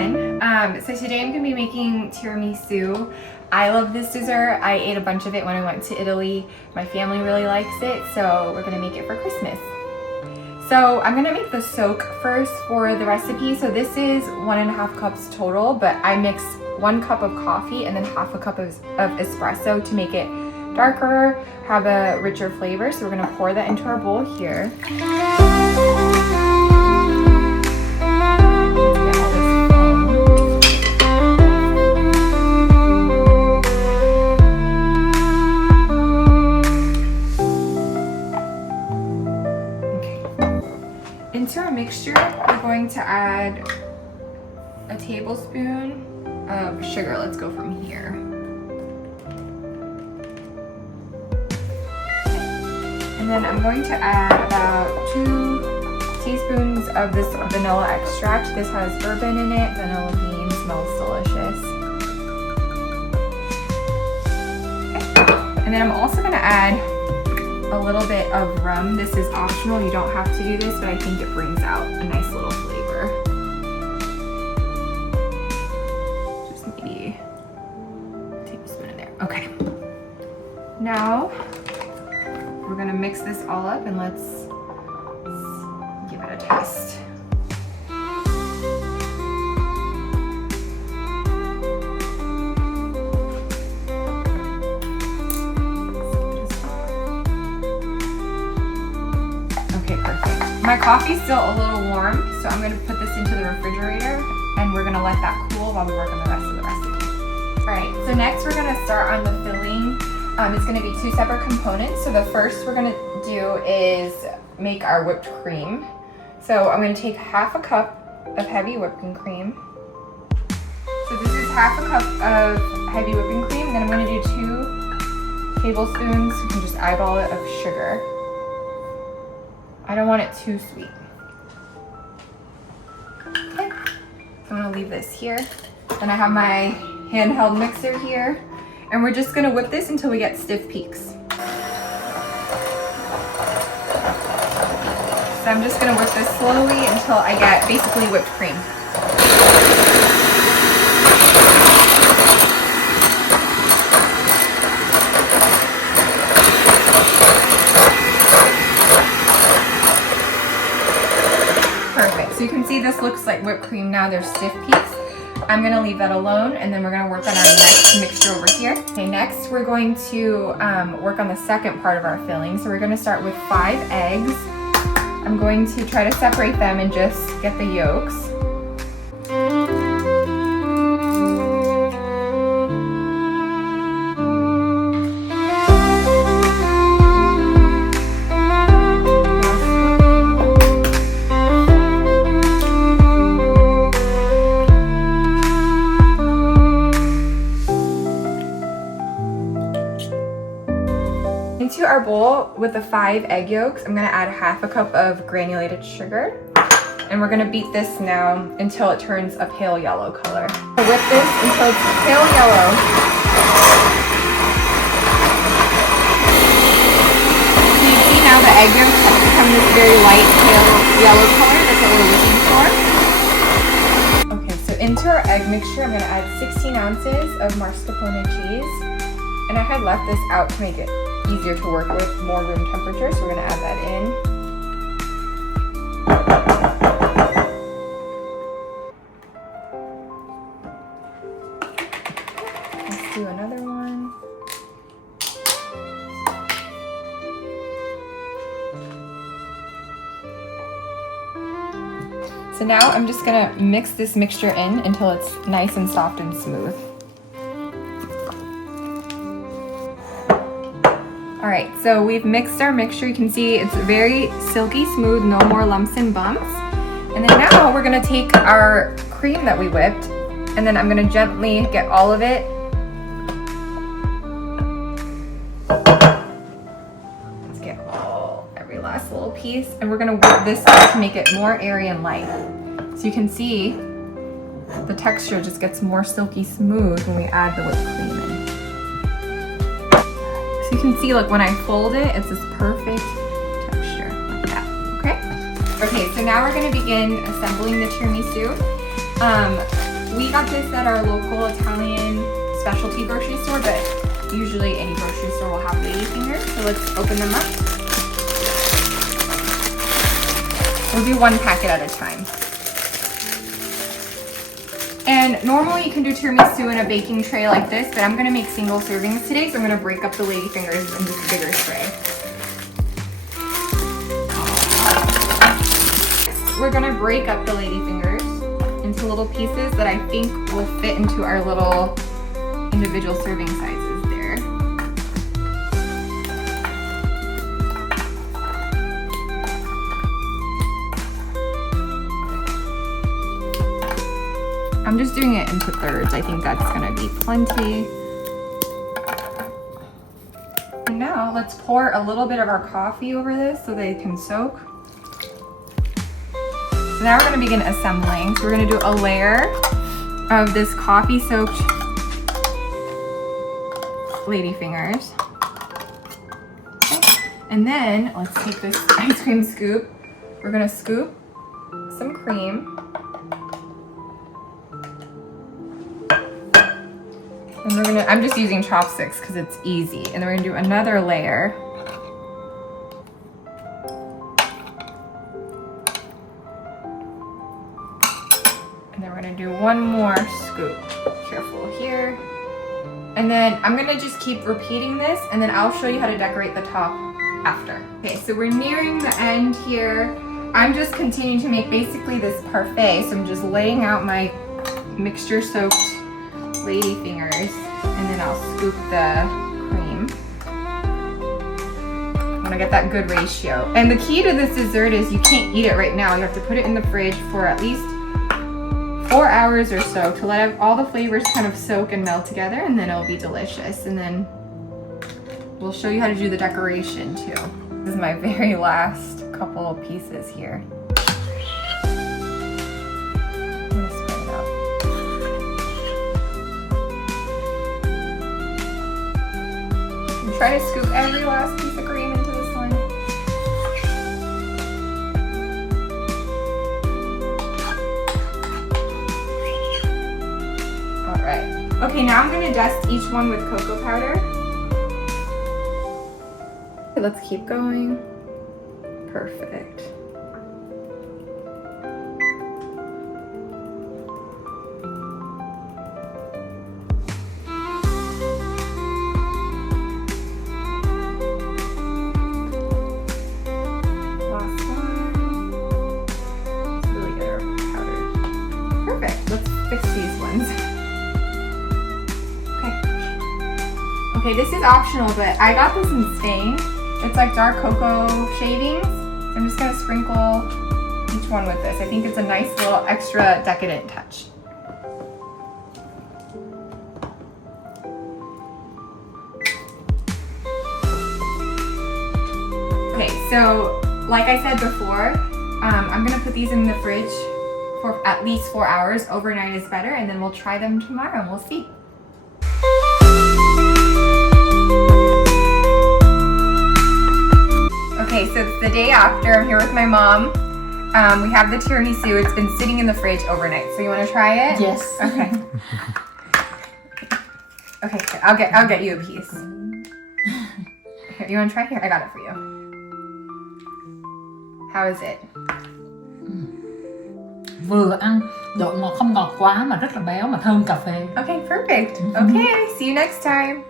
everyone. So today I'm going to be making tiramisu. I love this dessert. I ate a bunch of it when I went to Italy. My family really likes it, so we're going to make it for Christmas. So I'm going to make the soak first for the recipe. So this is 1.5 cups total, but I mixed 1 cup of coffee and then half a cup of espresso to make it darker, have a richer flavor. So we're going to pour that into our bowl here. Into our mixture, we're going to add a tablespoon of sugar. Let's go from here. And then I'm going to add about 2 teaspoons of this vanilla extract. This has bourbon in it, vanilla bean, smells delicious. Okay. And then I'm also going to add a little bit of rum. This is optional, you don't have to do this, but I think it brings out a nice little flavor. Just maybe a tablespoon in there. Okay. Now, we're gonna mix this all up and let's give it a taste. My coffee's still a little warm, so I'm going to put this into the refrigerator and we're going to let that cool while we work on the rest of the recipe. Alright, so next we're going to start on the filling. It's going to be 2 separate components. So the first we're going to do is make our whipped cream. So I'm going to take half a cup of heavy whipping cream. So this is half a cup of heavy whipping cream, and then I'm going to do 2 tablespoons, you can just eyeball it, of sugar. I don't want it too sweet. Okay, so I'm gonna leave this here. Then I have my handheld mixer here, and we're just gonna whip this until we get stiff peaks. So I'm just gonna whip this slowly until I get basically whipped cream. So you can see this looks like whipped cream now. There's stiff peaks. I'm gonna leave that alone, and then we're gonna work on our next mixture over here. Okay, next we're going to work on the second part of our filling. So we're gonna start with 5 eggs. I'm going to try to separate them and just get the yolks. Into our bowl with the 5 egg yolks, I'm gonna add half a cup of granulated sugar. And we're gonna beat this now until it turns a pale yellow color. Whip this until it's pale yellow. So you see now the egg yolks have become this very light pale yellow color. That's what we're looking for. Okay, so into our egg mixture, I'm gonna add 16 ounces of mascarpone cheese. And I had left this out to make it easier to work with, more room temperature, so we're going to add that in. Let's do another one. So now I'm just going to mix this mixture in until it's nice and soft and smooth. Alright, so we've mixed our mixture. You can see it's very silky smooth, no more lumps and bumps. And then now we're going to take our cream that we whipped, and then I'm going to gently get all of it. Let's get every last little piece, and we're going to whip this up to make it more airy and light. So you can see the texture just gets more silky smooth when we add the whipped cream in. So you can see, like, when I fold it, it's this perfect texture, like that, okay? Okay, so now we're gonna begin assembling the tiramisu. We got this at our local Italian specialty grocery store, but usually any grocery store will have ladyfingers. So let's open them up. We'll do one packet at a time. And normally you can do tiramisu in a baking tray like this, but I'm gonna make single servings today, so I'm gonna break up the ladyfingers in this bigger tray. We're gonna break up the ladyfingers into little pieces that I think will fit into our little individual serving sizes there. I'm just doing it into thirds. I think that's gonna be plenty. And now let's pour a little bit of our coffee over this so they can soak. So now we're gonna begin assembling. So we're gonna do a layer of this coffee soaked ladyfingers. Okay. And then let's take this ice cream scoop. We're gonna scoop some cream. And we're gonna, I'm just using chopsticks because it's easy. And then we're gonna do another layer. And then we're gonna do one more scoop. Careful here. And then I'm gonna just keep repeating this, and then I'll show you how to decorate the top after. Okay, so we're nearing the end here. I'm just continuing to make basically this parfait. So I'm just laying out my mixture soaked ladyfingers, and then I'll scoop the cream. I want to get that good ratio. And the key to this dessert is you can't eat it right now. You have to put it in the fridge for at least 4 hours or so to let all the flavors kind of soak and melt together, and then it'll be delicious. And then we'll show you how to do the decoration too. This is my very last couple of pieces here. I'm gonna spread it out. I'm trying to scoop every last piece of cream into this one. Okay, now I'm gonna dust each one with cocoa powder. Okay, let's keep going. Perfect. Last one. It's really good powder. Perfect, let's fix these ones. Okay, this is optional, but I got this in Spain. It's like dark cocoa shavings. So I'm just gonna sprinkle each one with this. I think it's a nice little extra decadent touch. Okay, so like I said before, I'm gonna put these in the fridge for at least 4 hours. Overnight is better, and then we'll try them tomorrow and we'll see. Okay, so it's the day after. I'm here with my mom. We have the tiramisu. It's been sitting in the fridge overnight. So you want to try it? Yes. Okay. Okay, here, I'll get you a piece. Here, you want to try? Here, I got it for you. How is it? Vừa ăn, độ ngọt không ngọt quá mà rất là béo mà thơm cà phê. Okay, perfect. Okay, see you next time.